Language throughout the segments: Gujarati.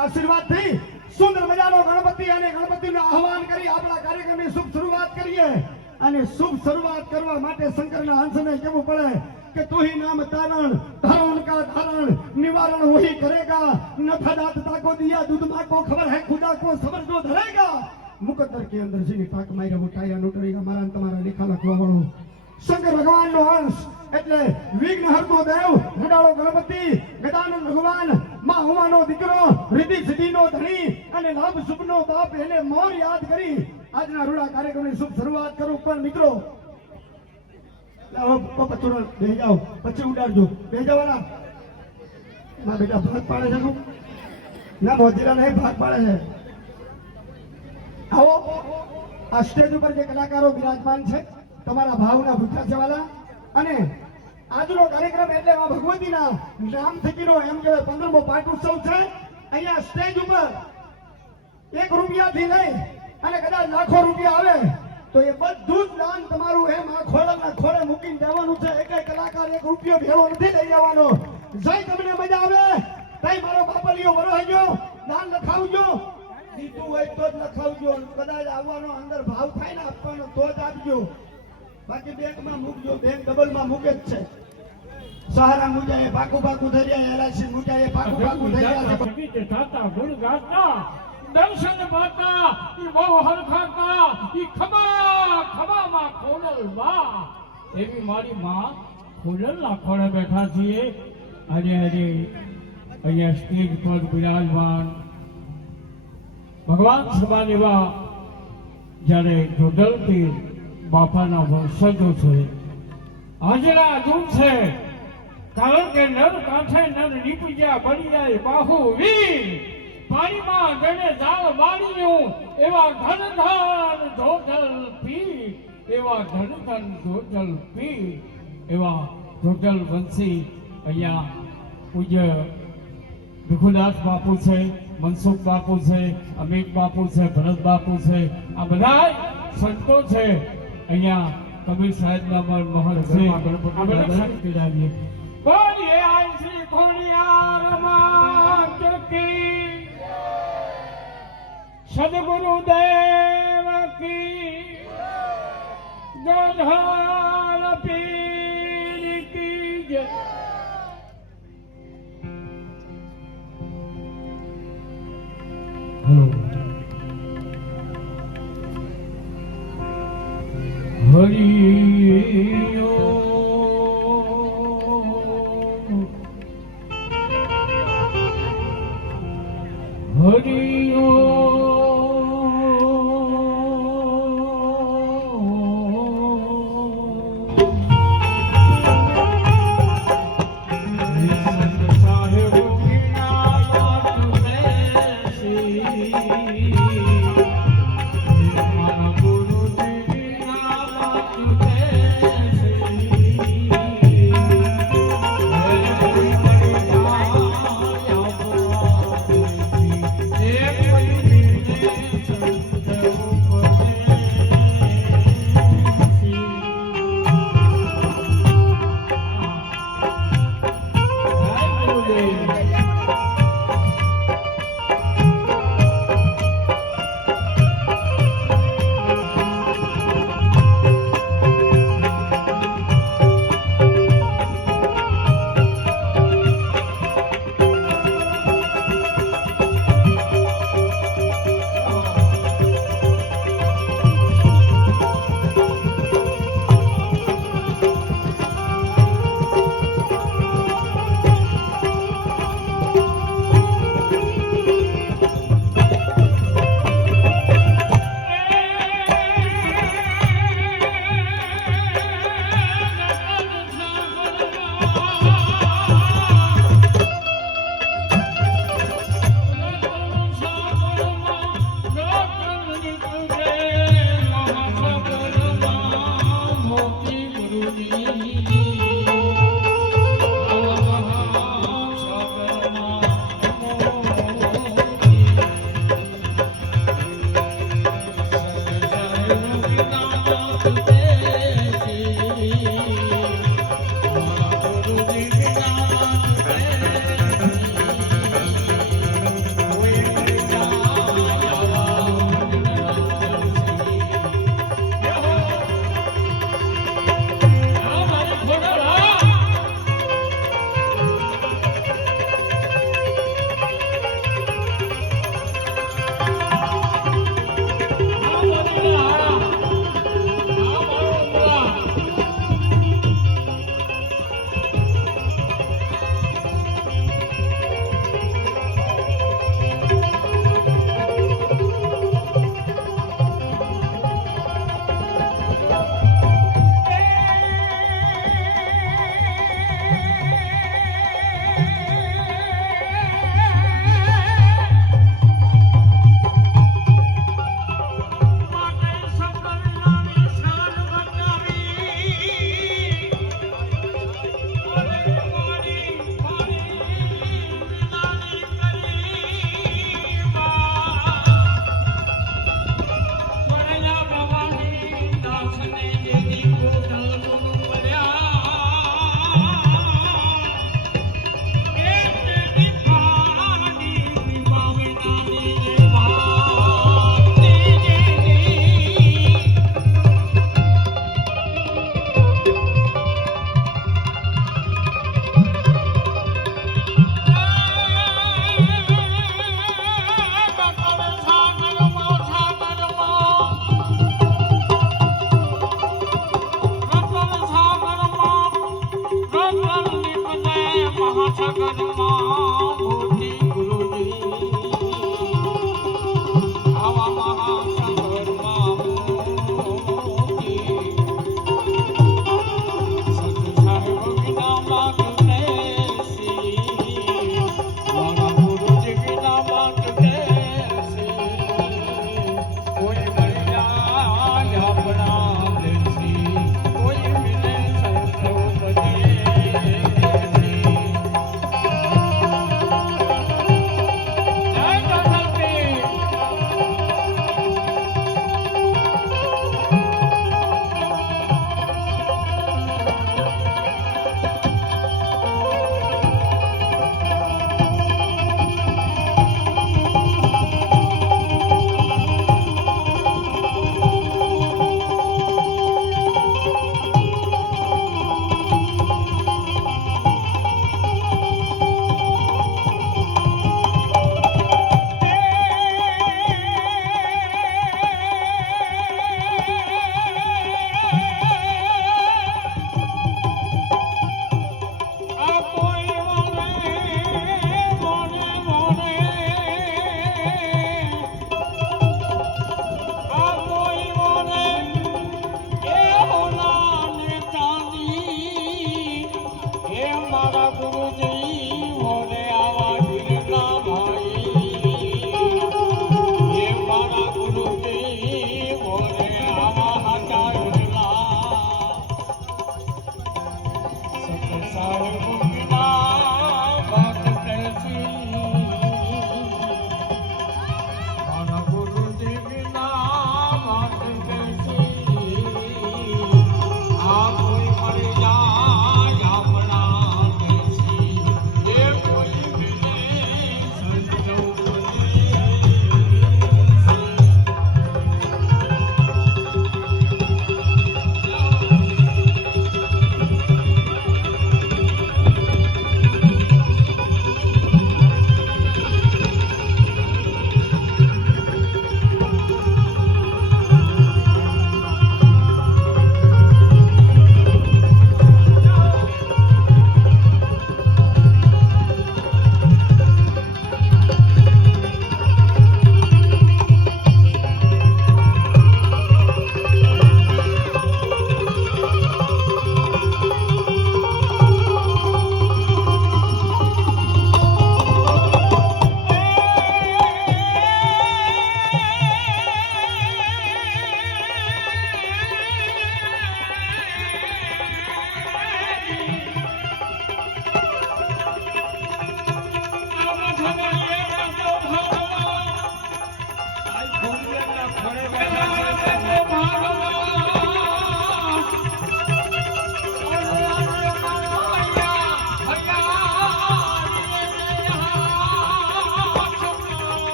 આશીર્વાદ થી સુંદર મજાનો ગણપતિ અને ગણપતિનું આહવાન કરી આપણા કાર્યક્રમની શુભ શરૂઆત કરીએ અને શુભ શરૂઆત કરવા માટે શંકરના હંસને કહેવું પડે कि तू ही नाम तारण धारण का धारण निवारण वही करेगा न था दाता को दिया दूध माँ को खबर है खुदा को सबर जो धरेगा मुकद्दर के अंदर से पाक मायरा उठाया नोटरेगा मारा तुम्हारा लेखा लखवा वाળો શંકર ભગવાનનો અંશ એટલે વિઘ્નહર્તો દેવ રડાળો ગણપતિ ગદાનંદ ભગવાન માં ઉમાનો દીકરો રિદ્ધિ સિદ્ધિનો ધણી અને લાભ શુભનો બાપ એને મોર યાદ કરી આજના રૂડા કાર્યક્રમની શુભ શરૂઆત કરું પણ મિત્રો પચોડો બેહી જાઓ પછી ઉડાડજો બેહી જવાના ના બેટા ભાગ પાડે છે તું ના મોજીરા નહીં ભાગ પાડે છે આવો આ સ્ટેજ ઉપર જે કલાકારો બિરાજમાન છે તમારા ભાવના ભૂખ્યા છે વાલા અને આજનો કાર્યક્રમ એટલે ભગવતીના નામ થકીનો એમ કહેવાય 15મો પાઠ ઉત્સવ છે અહીંયા સ્ટેજ ઉપર 1 રૂપિયાથી લઈ અને કદાચ લાખો રૂપિયા આવે તો એ બધું જ દાન તમારું એમ આ ખોળાના ખોળે મૂકીને દેવાનું છે એક કલાકાર 1 રૂપિયો ભેળો નથી લઈ જવાનો જય તમને મજા આવે તઈ મારો બાપલિયો વરોહજો દાન લખાવજો દીધું હોય તો જ લખાવજો કદાચ આવવાનો અંદર ભાવ થાય ને આપવાનો તો જ આપજો બાકી બેંકમાં મૂકજો બેંક ડબલમાં મૂકે જ છે સહારા મુજાએ પાકુ પાકુ થઈ જાય એલઆઈસી મુજાએ પાકુ પાકુ થઈ જાય સંગીત ગાતા ગુણ ગાતા દર્શન પાતા ઈ બહુ હરખાતા ઈ ખબા ખબામાં ખોડલ બા એવી મારી માં ખોડલના ખોળે બેઠા છીએ અને અહીંયા સ્ટેજ પર બિરાજમાન ભગવાન સમાન એવા જ્યારે જોડલથી બાપાના વંશજો છે આજના અજૂન છે કારણ કે નર કાંઠે નર નીપી ગયા બળી જાય બાહુ વીર પાણીમાં ગણે જાળ બાળ્યું એવા ઘનધન જોજલ પી એવા ઘનધન જોજલ પી એવા જોજલ વંશી અહીંયા પૂજ્ય ભીખુદાસ બાપુ છે મનસુખ બાપુ છે અમિત બાપુ છે ભરત બાપુ છે આ બધા સંતો છે અહીંયા કબીર સાહેબના મહર છે ગણપતિ લાવીએ બોલીએ આઈ શ્રી ખોડિયાર માત કી સદગુરુ દેવ કી ગોધાલ પીર કી જય હરિયો હરિયો you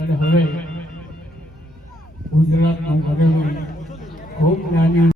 અને હવે ગુજરાતનું ઘરેલું ખૂબ નાની